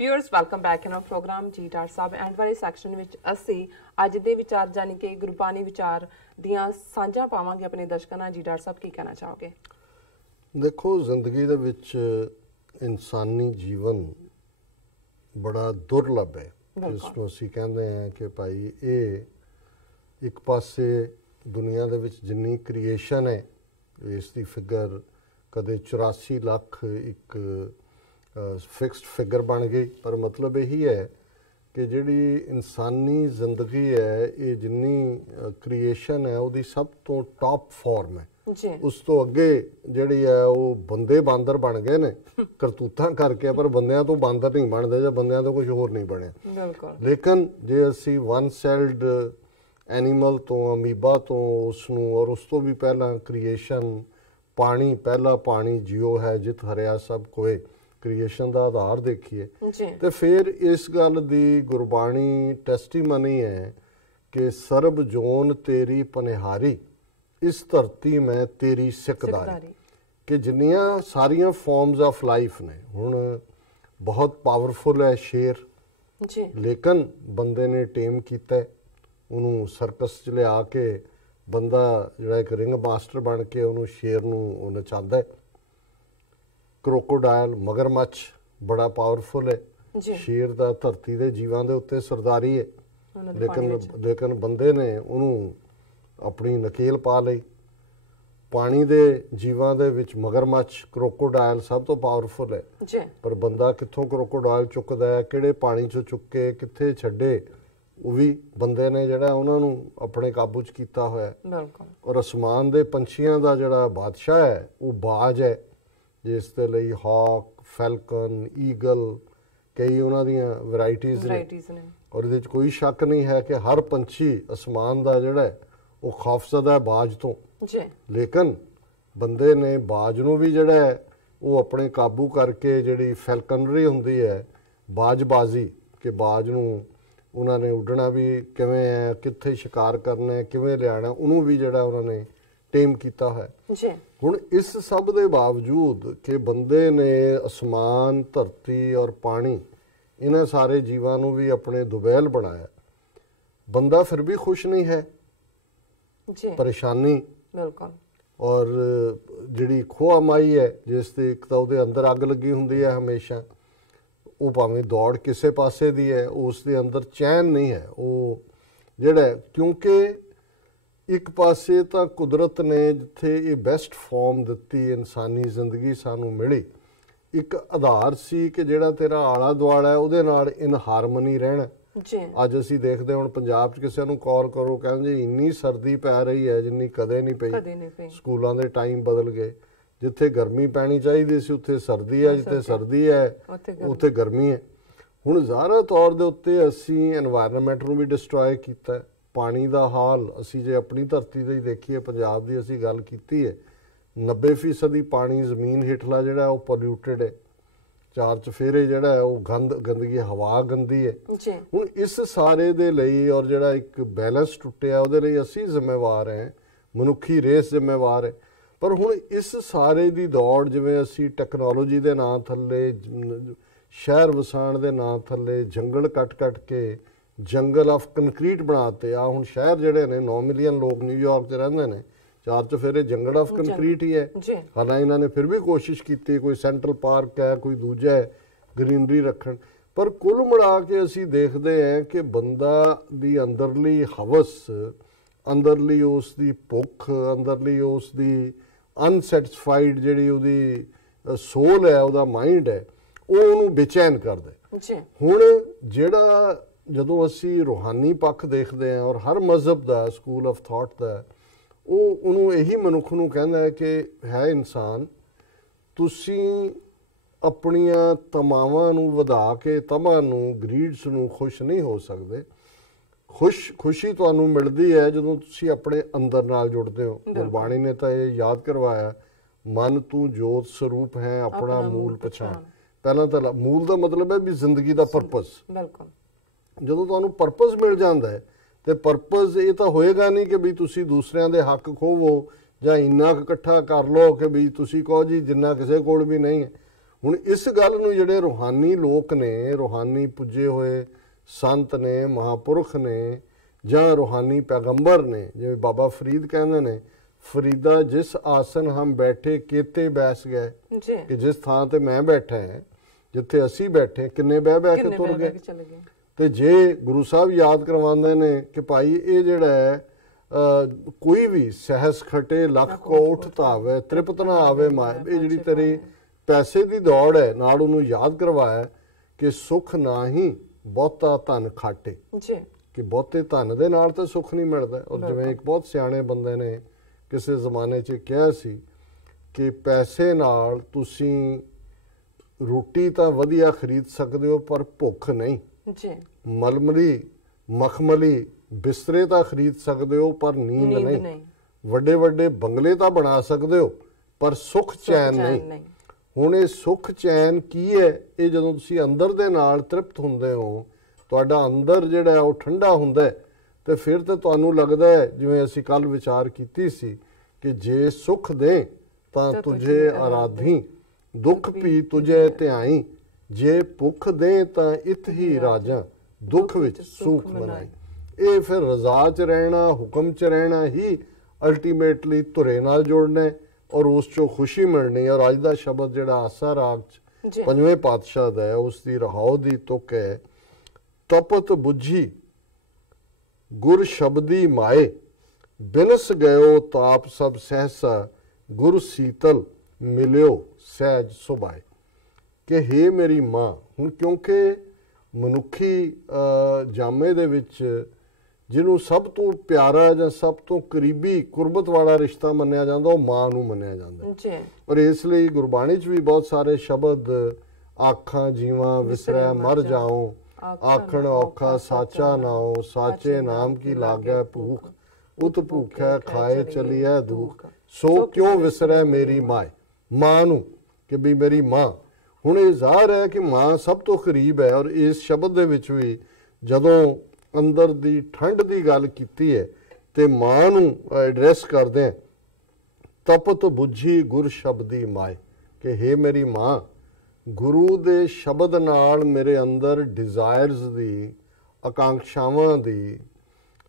Viewers welcome back in our program जी doctor साहब and वाले सैक्शन विच असी अज दे विचार यानी कि गुरबानी विचार दियां सांझा पावांगे अपने दर्शकों नाल। जी डॉक्टर साहब की कहना चाहोगे? देखो, जिंदगी दे विच इंसानी जीवन बड़ा दुर्लभ है, जिसनूं असीं कहंदे हैं कि भाई ये एक पासे दुनिया दे विच जिन्नी क्रिएशन है इसकी फिगर कदे 84 लाख एक फिक्सड फिगर बन गई, पर मतलब यही है कि जिहड़ी इंसानी जिंदगी है ये जिन्नी क्रिएशन है वो सब तो टॉप फॉर्म है। उस तो अगे जिहड़ी है वो बंदे बांदर बन गए ने करतूतां करके, पर बंदियां तो बांदर नहीं बनते जां बंदियां तो कुछ होर नहीं बने। लेकिन जे असी वन सैल्ड एनीमल तो अमीबा तो उसनूं और उस तो भी पहला क्रिएशन पानी, पहला पानी जियो है जित हरिया सब कोई क्रिएशन का आधार देखिए तो फिर इस गल की गुरबाणी टेस्टीमनी है कि सरब जोन तेरी पनिहारी इस धरती में तेरी सिकदारी, कि जिन्नियां सारिया फॉर्म्स ऑफ लाइफ ने हुण बहुत पावरफुल है शेर, लेकिन बंदे ने टेम किया, उन्होंने सर्कस च लिया के बंदा जिहड़ा एक रिंग मास्टर बन के उन्होंने शेर नूं नचांदा है। क्रोकोडाइल मगरमच्छ बड़ा पावरफुल है, शेर दा धरती दे जीवां दे उत्ते सरदारी है, लेकिन बंदे ने उन्होंने अपनी नकेल पा लई। पानी दे जीवां दे विच मगरमच्छ क्रोकोडाइल सब तो पावरफुल है, पर बंदा कित्थों क्रोकोडाइल चुकदा है, किहड़े पानी चों चुके कित्थे छड्डे, वो भी बंदे ने जिहड़ा उन्हां नूं अपने काबू च कीता होया। और आसमान दे पंछियां दा जिहड़ा बादशाह है वो बाज है, जिस दे लई हॉक, फैलकन, ईगल कई उन्हां दियां वैराइटीज़ ने। और इहदे च कोई शक नहीं है कि हर पंछी आसमान दा जिहड़ा है वो खौफजदा है बाज तो, लेकिन बंदे ने बाज नूं भी जिहड़ा है वो अपने काबू करके जिहड़ी फैलकनरी हुंदी है बाजबाजी, कि बाज नूं उन्होंने उड्डना भी किवें है, कित्थे शिकार करना है, किवें लियाना, उन्होंने भी जिहड़ा उन्होंने टेम किया है। हुण इस सब के बावजूद कि बंदे ने आसमान, धरती और पानी इन्हां सारे जीवां नूं भी अपने दुबैल बनाया, बंदा फिर भी खुश नहीं है, परेशानी और जिहड़ी खोआ माई है जिस ते एक तां उहदे अंदर अग लगी हुंदी है हमेशा, वो भावें दौड़ किसे पासे दी है उसके अंदर चैन नहीं है वो जिहड़ा, क्योंकि एक पासे तो कुदरत ने जिथे ये बेस्ट फॉर्म दिती इंसानी जिंदगी सानू मिली, एक आधार सी कि जिहड़ा तेरा आला दुआला है उहदे नाल इन हारमनी रहना। अज असीं देखदे हुण पंजाब च किसी नूं कॉल करो कहंदे इंनी सर्दी पै रही है जिन्नी कदे नहीं पई, स्कूलों के टाइम बदल गए, जिथे गर्मी पैनी चाहिए सी उत्थे सर्दी है, जिथे सर्दी है उत्थे गर्मी है। हुण ज़ाहिर तौर दे उत्ते असीं एनवायरनमेंट नूं भी डिस्ट्रॉय कीता है। पानी का हाल असी जे अपनी धरती ते देखिए, पंजाब की असी गल कीती है, 90% पानी जमीन हेठला जिहड़ा वो पोल्यूटेड है, 4 चफेरे जिहड़ा है वो गंदगी हवा गंदी है। हुण इस सारे दे लई और जिहड़ा एक बैलेंस टुटिया उहदे लई असी जिम्मेवार हैं, मनुखी रेस जिम्मेवार है। पर हुण इस सारे दी दौड़ जिवें असी टैक्नोलॉजी दे नां थल्ले, शहर वसाण दे नां थल्ले जंगल कट के जंगल ऑफ कंक्रीट बनाते आ। हुण शहर जिहड़े ने 9 मिलियन लोग न्यूयॉर्क च रहिंदे ने, 4 चफेरे जंगल ऑफ कंक्रीट ही है। हालांकि इन्होंने फिर भी कोशिश की, कोई सेंट्रल पार्क है, कोई दूजा है ग्रीनरी रखण, पर कुल मिला के असी देखते हैं कि बंदा दी अंदरली हवस, अंदरली उसकी भुख, अंदरली उसकी अनसैटिस्फाइड जिहड़ी उहदी सोल है, उहदा माइंड है, वो उहनूं बेचैन कर दे। हुण जिहड़ा जदों असी रूहानी पक्ष देखते हैं और हर मजहब का स्कूल ऑफ थॉट का उन्होंने यही मनुख नूं कहंदा है कि है इंसान, तुसीं अपनियां तमावां नूं वधा के तमां नूं ग्रीड्स नूं खुश नहीं हो सकते। खुशी तुहानूं मिलदी है जदों तुसीं अपने अंदर नाल जुड़दे हो। गुरबाणी ने तो ये याद करवाया, मन तू जोत स्वरूप है अपना मूल पछाण। पहला तो मूल का मतलब है भी जिंदगी का परपस। ਜਦੋਂ ਤੁਹਾਨੂੰ ਪਰਪਸ ਮਿਲ ਜਾਂਦਾ ਹੈ ਤੇ ਪਰਪਸ ਇਹ ਤਾਂ ਹੋਏਗਾ ਨਹੀਂ ਕਿ ਵੀ ਤੁਸੀਂ ਦੂਸਰਿਆਂ ਦੇ ਹੱਕ ਖੋਵੋ ਜਾਂ ਇੰਨਾ ਇਕੱਠਾ ਕਰ ਲਓ ਕਿ ਵੀ ਤੁਸੀਂ ਕਹੋ ਜੀ ਜਿੰਨਾ ਕਿਸੇ ਕੋਲ ਵੀ ਨਹੀਂ ਹੈ। ਹੁਣ ਇਸ ਗੱਲ ਨੂੰ ਜਿਹੜੇ ਰੂਹਾਨੀ ਲੋਕ ਨੇ, ਰੂਹਾਨੀ ਪੁੱਜੇ ਹੋਏ ਸੰਤ ਨੇ, ਮਹਾਪੁਰਖ ਨੇ ਜਾਂ ਰੂਹਾਨੀ ਪੈਗੰਬਰ ਨੇ, ਜਿਵੇਂ ਬਾਬਾ ਫਰੀਦ ਕਹਿੰਦੇ ਨੇ, ਫਰੀਦਾ ਜਿਸ ਆਸਨ ਹਮ ਬੈਠੇ ਕੀਤੇ ਬੈਸ ਗਏ, ਕਿ ਜਿਸ ਥਾਂ ਤੇ ਮੈਂ ਬੈਠਾ ਹੈ, ਜਿੱਥੇ ਅਸੀਂ ਬੈਠੇ, ਕਿੰਨੇ ਬਹਿ ਕੇ ਤੁਰ ਗਏ। ਤੇ ਜੇ ਗੁਰੂ ਸਾਹਿਬ ਯਾਦ ਕਰਵਾਉਂਦੇ ਨੇ ਕਿ ਭਾਈ ਇਹ ਜਿਹੜਾ ਹੈ ਕੋਈ ਵੀ ਸਹਿਸ ਖਟੇ ਲੱਖ ਕੋ ਉਠ ਧਾਵੇ ਤ੍ਰਿਪਤ ਨਾ ਆਵੇ ਮਾਏ, ਇਹ ਜਿਹੜੀ ਤੇਰੀ ਪੈਸੇ ਦੀ ਦੌੜ ਹੈ, ਨਾਲ ਉਹਨੂੰ ਯਾਦ ਕਰਵਾਇਆ ਕਿ ਸੁੱਖ ਨਾ ਹੀ ਬਹੁਤਾ ਧਨ ਖਾਟੇ, ਕਿ ਬਹੁਤੇ ਧਨ ਦੇ ਨਾਲ ਤਾਂ ਸੁੱਖ ਨਹੀਂ ਮਿਲਦਾ। ਔਰ ਜਿਵੇਂ ਇੱਕ ਬਹੁਤ ਸਿਆਣੇ ਬੰਦੇ ਨੇ ਕਿਸੇ ਜ਼ਮਾਨੇ 'ਚ ਕਿਹਾ ਸੀ ਕਿ ਪੈਸੇ ਨਾਲ ਤੁਸੀਂ ਰੋਟੀ ਤਾਂ ਵਧੀਆ ਖਰੀਦ ਸਕਦੇ ਹੋ ਪਰ ਭੁੱਖ ਨਹੀਂ, ਮਲਮਲੀ ਮਖਮਲੀ ਬਿਸਤਰੇ ਤਾਂ ਖਰੀਦ ਸਕਦੇ ਹੋ ਪਰ ਨੀਂਦ ਨਹੀਂ, ਵੱਡੇ ਵੱਡੇ ਬੰਗਲੇ ਤਾਂ ਬਣਾ ਸਕਦੇ ਹੋ ਪਰ ਸੁੱਖ ਚੈਨ ਨਹੀਂ। ਹੁਣ ਇਹ ਸੁੱਖ ਚੈਨ ਕੀ ਹੈ? ਇਹ ਜਦੋਂ ਤੁਸੀਂ ਅੰਦਰ ਦੇ ਨਾਲ ਤ੍ਰਿਪਤ ਹੁੰਦੇ ਹੋ, ਤੁਹਾਡਾ ਅੰਦਰ ਜਿਹੜਾ ਉਹ ਠੰਡਾ ਹੁੰਦਾ ਹੈ, ਤੇ ਫਿਰ ਤਾਂ ਤੁਹਾਨੂੰ ਲੱਗਦਾ ਹੈ, ਜਿਵੇਂ ਅਸੀਂ ਕੱਲ ਵਿਚਾਰ ਕੀਤੀ ਸੀ ਕਿ ਜੇ ਸੁੱਖ ਦੇ ਤਾਂ ਤੁਝੇ ਆਰਾਧੀ, ਦੁੱਖ ਵੀ ਤੁਝੇ ਧਿਆਈ, ਜੇ ਭੁੱਖ ਦੇ ਤਾਂ ਇਤ ਹੀ ਰਾਜਾਂ, ਦੁੱਖ ਵਿੱਚ ਸੁਖ ਮਨਾਈ। ਇਹ ਫਿਰ ਰਜ਼ਾ 'ਚ ਰਹਿਣਾ, ਹੁਕਮ 'ਚ ਰਹਿਣਾ ਹੀ ਅਲਟੀਮੇਟਲੀ ਧੁਰੇ ਨਾਲ ਜੁੜਨਾ ਔਰ ਉਸ 'ਚੋਂ ਖੁਸ਼ੀ ਮਿਲਣੀ। ਔਰ ਅੱਜ ਦਾ ਸ਼ਬਦ ਜਿਹੜਾ ਆਸਾ ਰਾਗ 'ਚ ਪੰਜਵੇਂ ਪਾਤਸ਼ਾਹ ਦਾ ਹੈ, ਉਸ ਦੀ ਰਹਾਉ ਦੀ ਤੁਕ ਹੈ, ਤਪਤ ਬੁੱਝੀ ਗੁਰ ਸ਼ਬਦੀ ਮਾਏ, ਬਿਨਸ ਗਇਓ ਤਾਪ ਸਭ ਸਹਿਸਾ, ਗੁਰ ਸੀਤਲ ਮਿਲਿਓ ਸਹਿਜ ਸੁਭਾਏ। ਕਿ ਹੇ ਮੇਰੀ ਮਾਂ, ਹੁਣ ਕਿਉਂਕਿ ਮਨੁੱਖੀ ਜਾਮੇ ਦੇ ਵਿੱਚ ਜਿਹਨੂੰ ਸਭ ਤੋਂ ਪਿਆਰਾ ਜਾਂ ਸਭ ਤੋਂ ਕਰੀਬੀ ਕੁਰਬਤ ਵਾਲਾ ਰਿਸ਼ਤਾ ਮੰਨਿਆ ਜਾਂਦਾ, ਉਹ ਮਾਂ ਨੂੰ ਮੰਨਿਆ ਜਾਂਦਾ। ਔਰ ਇਸ ਲਈ ਗੁਰਬਾਣੀ 'ਚ ਵੀ ਬਹੁਤ ਸਾਰੇ ਸ਼ਬਦ, ਆਖਾਂ ਜੀਵਾਂ ਵਿਸਰੈ ਮਰ ਜਾਓ, ਆਖਣ ਔਖਾ ਸਾਚਾ ਨਾਉ, ਸਾਚੇ ਨਾਮ ਕੀ ਲਾਗੈ ਭੂਖ, ਉਤ ਭੂਖੈ ਖਾਏ ਚਲੀਐ ਦੁਖ, ਸੋ ਕਿਉਂ ਵਿਸਰੈ ਮੇਰੀ ਮਾਏ। ਮਾਂ ਨੂੰ ਕਿ ਵੀ ਮੇਰੀ ਮਾਂ, ਹੁਣ ਇਹ ਜ਼ਾਹਰ ਹੈ ਕਿ ਮਾਂ ਸਭ ਤੋਂ ਕਰੀਬ ਹੈ। ਔਰ ਇਸ ਸ਼ਬਦ ਦੇ ਵਿੱਚ ਵੀ ਜਦੋਂ ਅੰਦਰ ਦੀ ਠੰਡ ਦੀ ਗੱਲ ਕੀਤੀ ਹੈ ਤੇ ਮਾਂ ਨੂੰ ਐਡਰੈਸ ਕਰਦੇ ਆ, ਤਪਤ ਬੁੱਝੀ ਗੁਰ ਸ਼ਬਦੀ ਮਾਏ, ਕਿ ਹੇ ਮੇਰੀ ਮਾਂ, ਗੁਰੂ ਦੇ ਸ਼ਬਦ ਨਾਲ ਮੇਰੇ ਅੰਦਰ ਡਿਜ਼ਾਇਰਸ ਦੀ, ਆਕਾਂਖਸ਼ਾਵਾਂ ਦੀ,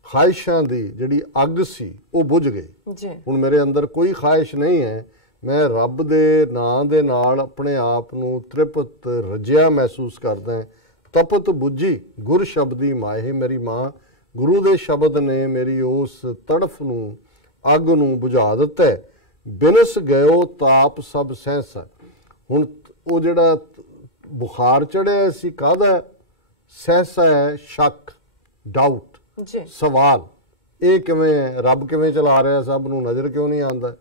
ਖਾਹਿਸ਼ਾਂ ਦੀ ਜਿਹੜੀ ਅੱਗ ਸੀ ਉਹ ਬੁਝ ਗਈ। ਹੁਣ ਮੇਰੇ ਅੰਦਰ ਕੋਈ ਖਾਹਿਸ਼ ਨਹੀਂ ਹੈ, ਮੈਂ ਰੱਬ ਦੇ ਨਾਂ ਦੇ ਨਾਲ ਆਪਣੇ ਆਪ ਨੂੰ ਤ੍ਰਿਪਤ ਰਜਿਆ ਮਹਿਸੂਸ ਕਰਦਾ ਹਾਂ। ਤਪਤ ਬੁੱਝੀ ਗੁਰ ਸ਼ਬਦੀ ਮਾਏ, ਮੇਰੀ ਮਾਂ, ਗੁਰੂ ਦੇ ਸ਼ਬਦ ਨੇ ਮੇਰੀ ਉਸ ਤੜਫ ਨੂੰ, ਅੱਗ ਨੂੰ ਬੁਝਾ ਦਿੱਤਾ। ਬਿਨਸ ਗਇਓ ਤਾਪ ਸਭ ਸਹਿਸਾ, ਹੁਣ ਉਹ ਜਿਹੜਾ ਬੁਖਾਰ ਚੜਿਆ ਸੀ ਕਾਹਦਾ? ਸਹਿਸਾ ਹੈ ਸ਼ੱਕ, ਡਾਊਟ, ਸਵਾਲ, ਇਹ ਕਿਵੇਂ ਹੈ? ਰੱਬ ਕਿਵੇਂ ਚਲਾ ਰਿਹਾ ਸਭ ਨੂੰ? ਨਜ਼ਰ ਕਿਉਂ ਨਹੀਂ ਆਉਂਦਾ?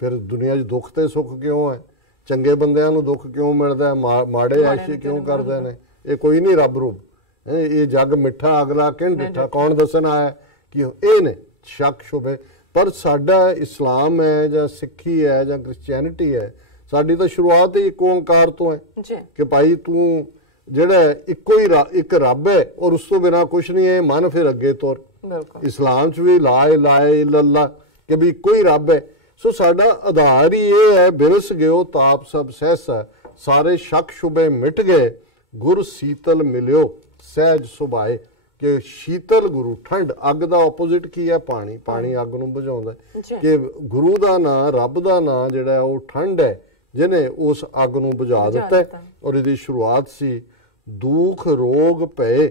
ਫਿਰ ਦੁਨੀਆ 'ਚ ਦੁੱਖ ਤੇ ਸੁੱਖ ਕਿਉਂ ਹੈ? ਚੰਗੇ ਬੰਦਿਆਂ ਨੂੰ ਦੁੱਖ ਕਿਉਂ ਮਿਲਦਾ? ਮਾੜੇ ਐਸ਼ੀ ਕਿਉਂ ਕਰਦੇ ਨੇ? ਇਹ ਕੋਈ ਨਹੀਂ ਰੱਬ ਰੂਪ, ਇਹ ਜੱਗ ਮਿੱਠਾ ਅਗਲਾ ਕਿਨ ਡਿੱਠਾ, ਕੌਣ ਦੱਸਣ ਆਇਆ ਕਿ ਇਹ ਨੇ ਸ਼ੱਕ ਸ਼ੁਬੇ। ਪਰ ਸਾਡਾ ਇਸਲਾਮ ਹੈ ਜਾਂ ਸਿੱਖੀ ਹੈ ਜਾਂ ਕ੍ਰਿਸਚੈਨਿਟੀ ਹੈ, ਸਾਡੀ ਤਾਂ ਸ਼ੁਰੂਆਤ ਹੀ ਇੱਕ ਓਂਕਾਰ ਤੋਂ ਹੈ ਕਿ ਭਾਈ ਤੂੰ ਜਿਹੜਾ ਇੱਕੋ ਹੀ ਇੱਕ ਰੱਬ ਹੈ ਔਰ ਉਸ ਤੋਂ ਬਿਨਾਂ ਕੁਛ ਨਹੀਂ ਹੈ, ਮਨ ਫਿਰ ਅੱਗੇ ਤੁਰ। ਇਸਲਾਮ 'ਚ ਵੀ ਲਾ ਇਲਾਹਾ ਇਲੱਲਾ ਕਿ ਵੀ ਇੱਕੋ ਹੀ ਰੱਬ ਹੈ। ਸੋ ਸਾਡਾ ਆਧਾਰ ਹੀ ਇਹ ਹੈ, ਬਿਰਸ ਗਿਓ ਤਾਪ ਸਭ ਸਹਿਸਾ, ਸਾਰੇ ਸ਼ੱਕ ਸ਼ੁਬੇ ਮਿਟ ਗਏ, ਗੁਰ ਸੀਤਲ ਮਿਲਿਓ ਸਹਿਜ ਸੁਭਾਏ, ਕਿ ਸ਼ੀਤਲ ਗੁਰੂ, ਠੰਡ। ਅੱਗ ਦਾ ਆਪੋਜ਼ਿਟ ਕੀ ਹੈ? ਪਾਣੀ। ਪਾਣੀ ਅੱਗ ਨੂੰ ਬੁਝਾਉਂਦਾ। ਕਿ ਗੁਰੂ ਦਾ ਨਾਂ, ਰੱਬ ਦਾ ਨਾਂ ਜਿਹੜਾ ਉਹ ਠੰਡ ਹੈ, ਜਿਹਨੇ ਉਸ ਅੱਗ ਨੂੰ ਬੁਝਾ ਦਿੱਤਾ। ਔਰ ਇਹਦੀ ਸ਼ੁਰੂਆਤ ਸੀ, ਦੁੱਖ ਰੋਗ ਭਏ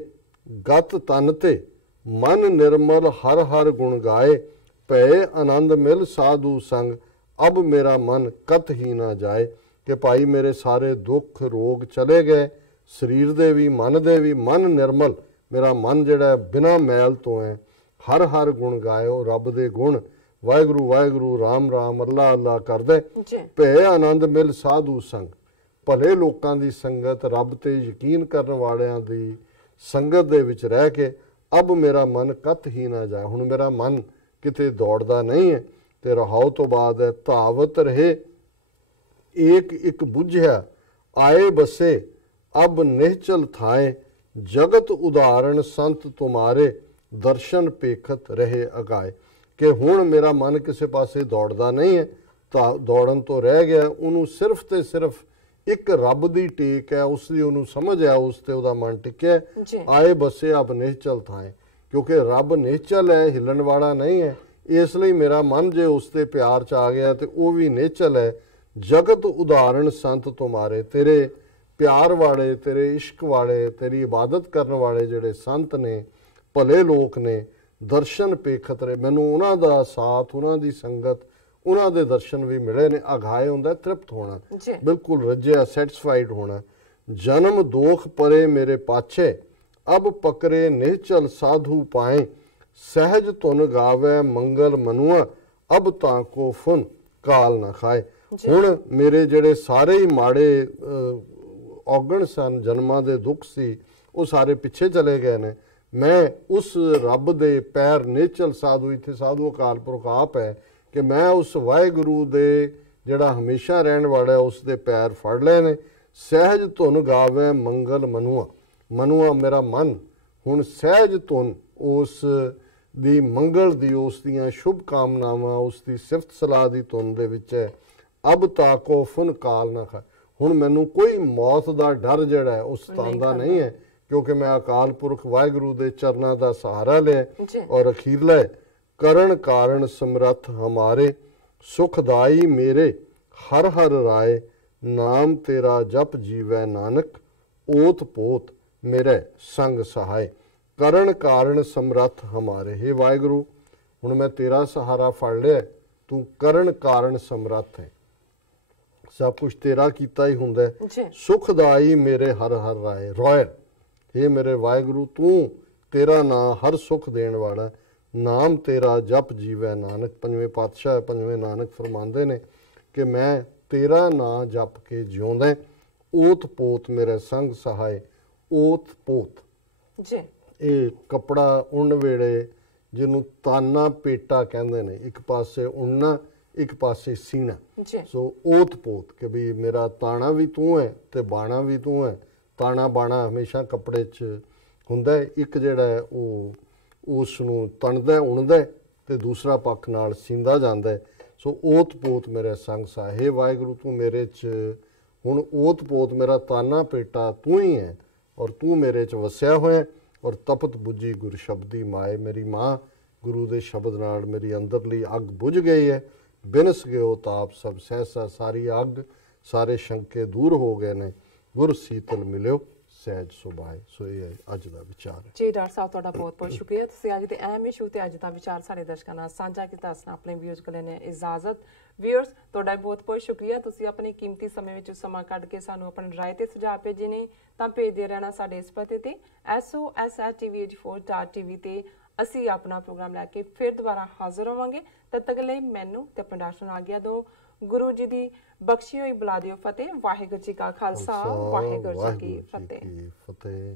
ਗਤ ਤਨ ਤੇ, ਮਨ ਨਿਰਮਲ ਹਰ ਹਰ ਗੁਣ ਗਾਏ, ਭਏ ਆਨੰਦ ਮਿਲ ਸਾਧੂ ਸੰਗ, ਅਬ ਮੇਰਾ ਮਨ ਕਤ ਹੀ ਨਾ ਜਾਏ। ਕਿ ਭਾਈ ਮੇਰੇ ਸਾਰੇ ਦੁੱਖ ਰੋਗ ਚਲੇ ਗਏ, ਸਰੀਰ ਦੇ ਵੀ ਮਨ ਦੇ ਵੀ। ਮਨ ਨਿਰਮਲ, ਮੇਰਾ ਮਨ ਜਿਹੜਾ ਬਿਨਾਂ ਮੈਲ ਤੋਂ ਹੈ। ਹਰ ਹਰ ਗੁਣ ਗਾਇਓ, ਰੱਬ ਦੇ ਗੁਣ, ਵਾਹਿਗੁਰੂ ਵਾਹਿਗੁਰੂ ਰਾਮ ਰਾਮ ਅੱਲਾ ਅੱਲਾ ਕਰਦੇ। ਭੈ ਆਨੰਦ ਮਿਲ ਸਾਧੂ ਸੰਗ, ਭਲੇ ਲੋਕਾਂ ਦੀ ਸੰਗਤ, ਰੱਬ ਤੇ ਯਕੀਨ ਕਰਨ ਵਾਲਿਆਂ ਦੀ ਸੰਗਤ ਦੇ ਵਿੱਚ ਰਹਿ ਕੇ, ਅਬ ਮੇਰਾ ਮਨ ਕਤ ਹੀ ਨਾ ਜਾਏ, ਹੁਣ ਮੇਰਾ ਮਨ ਕਿਤੇ ਦੌੜਦਾ ਨਹੀਂ ਹੈ। ਤੇ ਰਹਾਉ ਤੋਂ ਬਾਅਦ ਹੈ, ਧਾਵਤ ਰਹੇ ਏਕ ਇੱਕ ਬੁਝਿਆ, ਆਏ ਬਸੇ ਅਬ ਨਿਹਚਲ ਥਾਏ, ਜਗਤ ਉਦਾਹਰਣ ਸੰਤ ਤੁਮਾਰੇ, ਦਰਸ਼ਨ ਪੇਖਤ ਰਹੇ ਅਗਾਏ। ਕਿ ਹੁਣ ਮੇਰਾ ਮਨ ਕਿਸੇ ਪਾਸੇ ਦੌੜਦਾ ਨਹੀਂ ਹੈ, ਤਾਂ ਦੌੜਨ ਤੋਂ ਰਹਿ ਗਿਆ। ਉਹਨੂੰ ਸਿਰਫ ਤੇ ਸਿਰਫ ਇੱਕ ਰੱਬ ਦੀ ਟੇਕ ਹੈ, ਉਸ ਦੀ ਉਹਨੂੰ ਸਮਝ ਹੈ, ਉਸ ਤੇ ਉਹਦਾ ਮਨ ਟਿਕਿਆ ਜੀ ਆਏ ਬਸੇ ਅਬ ਨਿਸ਼ਚਲ ਥਾਏ, ਕਿਉਂਕਿ ਰੱਬ ਨਿਸ਼ਚਲ ਹੈ, ਹਿੱਲਣ ਵਾਲਾ ਨਹੀਂ ਹੈ। ਇਸ ਲਈ ਮੇਰਾ ਮਨ ਜੇ ਉਸ ਤੇ ਪਿਆਰ ਚ ਆ ਗਿਆ ਤੇ ਉਹ ਵੀ ਨਿਸ਼ਚਲ ਹੈ। ਜਗਤ ਉਦਾਹਰਣ ਸੰਤ ਤੁਮਾਰੇ, ਤੇਰੇ ਪਿਆਰ ਵਾਲੇ, ਤੇਰੇ ਇਸ਼ਕ ਵਾਲੇ, ਤੇਰੀ ਇਬਾਦਤ ਕਰਨ ਵਾਲੇ ਜਿਹੜੇ ਸੰਤ ਨੇ, ਭਲੇ ਲੋਕ ਨੇ, ਦਰਸ਼ਨ ਪੇਖਤ ਰਹੇ, ਮੈਨੂੰ ਉਹਨਾਂ ਦਾ ਸਾਥ, ਉਹਨਾਂ ਦੀ ਸੰਗਤ, ਉਹਨਾਂ ਦੇ ਦਰਸ਼ਨ ਵੀ ਮਿਲੇ ਨੇ। ਅਘਾਏ ਹੁੰਦਾ ਤ੍ਰਿਪਤ ਹੋਣਾ, ਜੀ ਬਿਲਕੁਲ ਰੱਜਿਆ, ਸੈਟੀਸਫਾਈਡ ਹੋਣਾ। ਜਨਮ ਦੋਖ ਪਰੇ ਮੇਰੇ ਪਾਛੇ, ਅਬ ਪਕਰੇ ਨਿਹਚਲ ਸਾਧੂ ਪਾਏ, ਸਹਿਜ ਧੁਨ ਗਾਵੇ ਮੰਗਲ ਮਨੁਆ, ਅਬ ਤਾਂ ਕੋ ਫੁਨ ਕਾਲ ਨਾ ਖਾਏ। ਹੁਣ ਮੇਰੇ ਜਿਹੜੇ ਸਾਰੇ ਹੀ ਮਾੜੇ ਔਗਣ ਸਨ, ਜਨਮਾਂ ਦੇ ਦੁੱਖ ਸੀ, ਉਹ ਸਾਰੇ ਪਿੱਛੇ ਚਲੇ ਗਏ ਨੇ। ਮੈਂ ਉਸ ਰੱਬ ਦੇ ਪੈਰ ਨਿਹਚਲ ਸਾਧੂ, ਇੱਥੇ ਸਾਧੂ ਅਕਾਲ ਪੁਰਖ ਆਪ ਹੈ, ਕਿ ਮੈਂ ਉਸ ਵਾਹਿਗੁਰੂ ਦੇ ਜਿਹੜਾ ਹਮੇਸ਼ਾ ਰਹਿਣ ਵਾਲਾ ਉਸ ਦੇ ਪੈਰ ਫੜ ਲਏ ਨੇ। ਸਹਿਜ ਧੁਨ ਗਾਵੇ ਮੰਗਲ ਮਨੁਆ, ਮਨੁਆ ਮੇਰਾ ਮਨ ਹੁਣ ਸਹਿਜ ਧੁਨ ਉਸ ਦੀ ਮੰਗਲ ਦੀ, ਉਸ ਦੀਆਂ ਸ਼ੁਭ ਕਾਮਨਾਵਾਂ, ਉਸ ਦੀ ਸਿਫਤ ਸਲਾਹ ਦੀ ਧੁਨ ਦੇ ਵਿੱਚ ਹੈ। ਅਬ ਤਾਕੋ ਫੁਨ ਕਾਲ ਨਾ ਖਾ, ਹੁਣ ਮੈਨੂੰ ਕੋਈ ਮੌਤ ਦਾ ਡਰ ਜਿਹੜਾ ਹੈ ਉਸ ਸਤਾਉਂਦਾ ਨਹੀਂ ਹੈ, ਕਿਉਂਕਿ ਮੈਂ ਅਕਾਲ ਪੁਰਖ ਵਾਹਿਗੁਰੂ ਦੇ ਚਰਨਾਂ ਦਾ ਸਹਾਰਾ ਲਿਆ। ਔਰ ਅਖੀਰਲਾ ਕਰਨ ਕਾਰਨ ਸਮਰੱਥ ਹਮਾਰੇ, ਸੁਖਦਾਈ ਮੇਰੇ ਹਰ ਹਰ ਰਾਏ, ਨਾਮ ਤੇਰਾ ਜਪ ਜੀਵੈ ਨਾਨਕ, ਓਤ ਪੋਤ ਮੇਰੇ ਸੰਗ ਸਹਾਏ। ਕਰਨ ਕਾਰਨ ਸਮਰੱਥ ਹਮਾਰੇ, ਹੇ ਵਾਹਿਗੁਰੂ ਹੁਣ ਮੈਂ ਤੇਰਾ ਸਹਾਰਾ ਫੜ ਲਿਆ, ਤੂੰ ਕਰਨ ਕਾਰਨ ਸਮਰੱਥ ਹੈ, ਸਭ ਕੁਝ ਤੇਰਾ ਕੀਤਾ ਹੀ ਹੁੰਦਾ। ਸੁਖਦਾਈ ਮੇਰੇ ਹਰ ਹਰ ਰਾਏ, ਰੋਇਲ ਹੇ ਮੇਰੇ ਵਾਹਿਗੁਰੂ ਤੂੰ, ਤੇਰਾ ਨਾਂ ਹਰ ਸੁਖ ਦੇਣ ਵਾਲਾ, ਨਾਮ ਤੇਰਾ ਜਪ ਜੀਵੈ ਨਾਨਕ। ਪੰਜਵੇਂ ਪਾਤਸ਼ਾਹ, ਪੰਜਵੇਂ ਨਾਨਕ ਫਰਮਾਉਂਦੇ ਨੇ ਕਿ ਮੈਂ ਤੇਰਾ ਨਾਂ ਜਪ ਕੇ ਜਿਉਂਦਾ। ਓਤ ਪੋਤ ਮੇਰੇ ਸੰਗ ਸਹਾਏ, ਓਤ ਪੋਤ ਜੀ ਇਹ ਕੱਪੜਾ ਉਣ ਵੇਲੇ ਜਿਹਨੂੰ ਤਾਨਾ ਪੇਟਾ ਕਹਿੰਦੇ ਨੇ, ਇੱਕ ਪਾਸੇ ਉਣਨਾ, ਇੱਕ ਪਾਸੇ ਸੀਨਾ। ਸੋ ਓਤ ਪੋਤ ਕਿ ਵੀ ਮੇਰਾ ਤਾਣਾ ਵੀ ਤੂੰ ਹੈ ਤੇ ਬਾਣਾ ਵੀ ਤੂੰ ਹੈ। ਤਾਣਾ ਬਾਣਾ ਹਮੇਸ਼ਾ ਕੱਪੜੇ 'ਚ ਹੁੰਦਾ, ਇੱਕ ਜਿਹੜਾ ਹੈ ਉਹ ਉਸ ਨੂੰ ਤਣਦਾ ਉਣਦਾ ਤੇ ਦੂਸਰਾ ਪੱਖ ਨਾਲ ਸੀਂਦਾ ਜਾਂਦਾ। ਸੋ ਓਤ ਪੋਤ ਮੇਰੇ ਸੰਗ ਸਾਹੇ, ਵਾਹਿਗੁਰੂ ਤੂੰ ਮੇਰੇ 'ਚ ਹੁਣ ਓਤ ਪੋਤ, ਮੇਰਾ ਤਾਨਾ ਪੇਟਾ ਤੂੰ ਹੀ ਹੈ ਔਰ ਤੂੰ ਮੇਰੇ 'ਚ ਵਸਿਆ ਹੋਇਆ। ਔਰ ਤਪਤ ਬੁੱਝੀ ਗੁਰ ਸ਼ਬਦੀ ਮਾਏ, ਮੇਰੀ ਮਾਂ ਗੁਰੂ ਦੇ ਸ਼ਬਦ ਨਾਲ ਮੇਰੀ ਅੰਦਰਲੀ ਅੱਗ ਬੁਝ ਗਈ ਹੈ। ਬਿਨਸ ਗਿਓ ਤਾਪ ਸਭ ਸਹਿਸਾ, ਸਾਰੀ ਅੱਗ ਸਾਰੇ ਸ਼ੰਕੇ ਦੂਰ ਹੋ ਗਏ ਨੇ। ਗੁਰ ਸੀਤਲ ਮਿਲਿਓ ਸਹਿਜ ਸੁਭਾਏ। ਸੋ ਇਹ ਅੱਜ ਦਾ ਵਿਚਾਰ ਹੈ ਜੀ। ਡਾਕਟਰ ਸਾਹਿਬ ਤੁਹਾਡਾ ਬਹੁਤ ਬਹੁਤ ਸ਼ੁਕਰੀਆ, ਤੁਸੀਂ ਅੱਜ ਦੇ ਅਹਿਮ ਇਸ਼ੂ ਤੇ ਅੱਜ ਦਾ ਵਿਚਾਰ ਸਾਡੇ ਦਰਸ਼ਕਾਂ ਨਾਲ ਸਾਂਝਾ ਕੀਤਾ। ਅਸਾਂ ਆਪਣੇ ਵਿਊਅਰਸ ਕੋਲ ਨੇ ਇਜਾਜ਼ਤ। ਵਿਊਅਰਸ ਤੁਹਾਡਾ ਬਹੁਤ ਬਹੁਤ ਸ਼ੁਕਰੀਆ, ਤੁਸੀਂ ਆਪਣੇ ਕੀਮਤੀ ਸਮੇਂ ਵਿੱਚ ਸਮਾਂ ਕੱਢ ਕੇ ਸਾਨੂੰ ਆਪਣੀ ਰਾਏ ਤੇ ਸੁਝਾਅ ਭੇਜੇ ਨੇ। ਤਾਂ ਭੇਜਦੇ ਰਹਿਣਾ ਸਾਡੇ ਇਸ ਪਤੇ ਤੇ SOS@tv84.tv ਤੇ ਅਸੀਂ ਆਪਣਾ ਪ੍ਰੋਗਰਾਮ ਲੈ ਕੇ ਫਿਰ ਦੁਬਾਰਾ ਹਾਜ਼ਰ ਹੋਵਾਂਗੇ। ਤਦ ਤੱਕ ਲਈ ਮੈਨੂੰ ਤੇ ਆਪਣੇ ਡਾਕਟਰ ਨੂੰ ਆਗਿਆ ਦਿਓ। ਗੁਰੂ ਜੀ ਦੀ ਬਖਸ਼ੀ ਹੋਈ ਬੁਲਾ ਦਿਓ ਫਤਿਹ। ਵਾਹਿਗੁਰੂ ਜੀ ਕਾ ਖਾਲਸਾ, ਵਾਹਿਗੁਰੂ ਜੀ ਕੀ ਫਤਿਹ।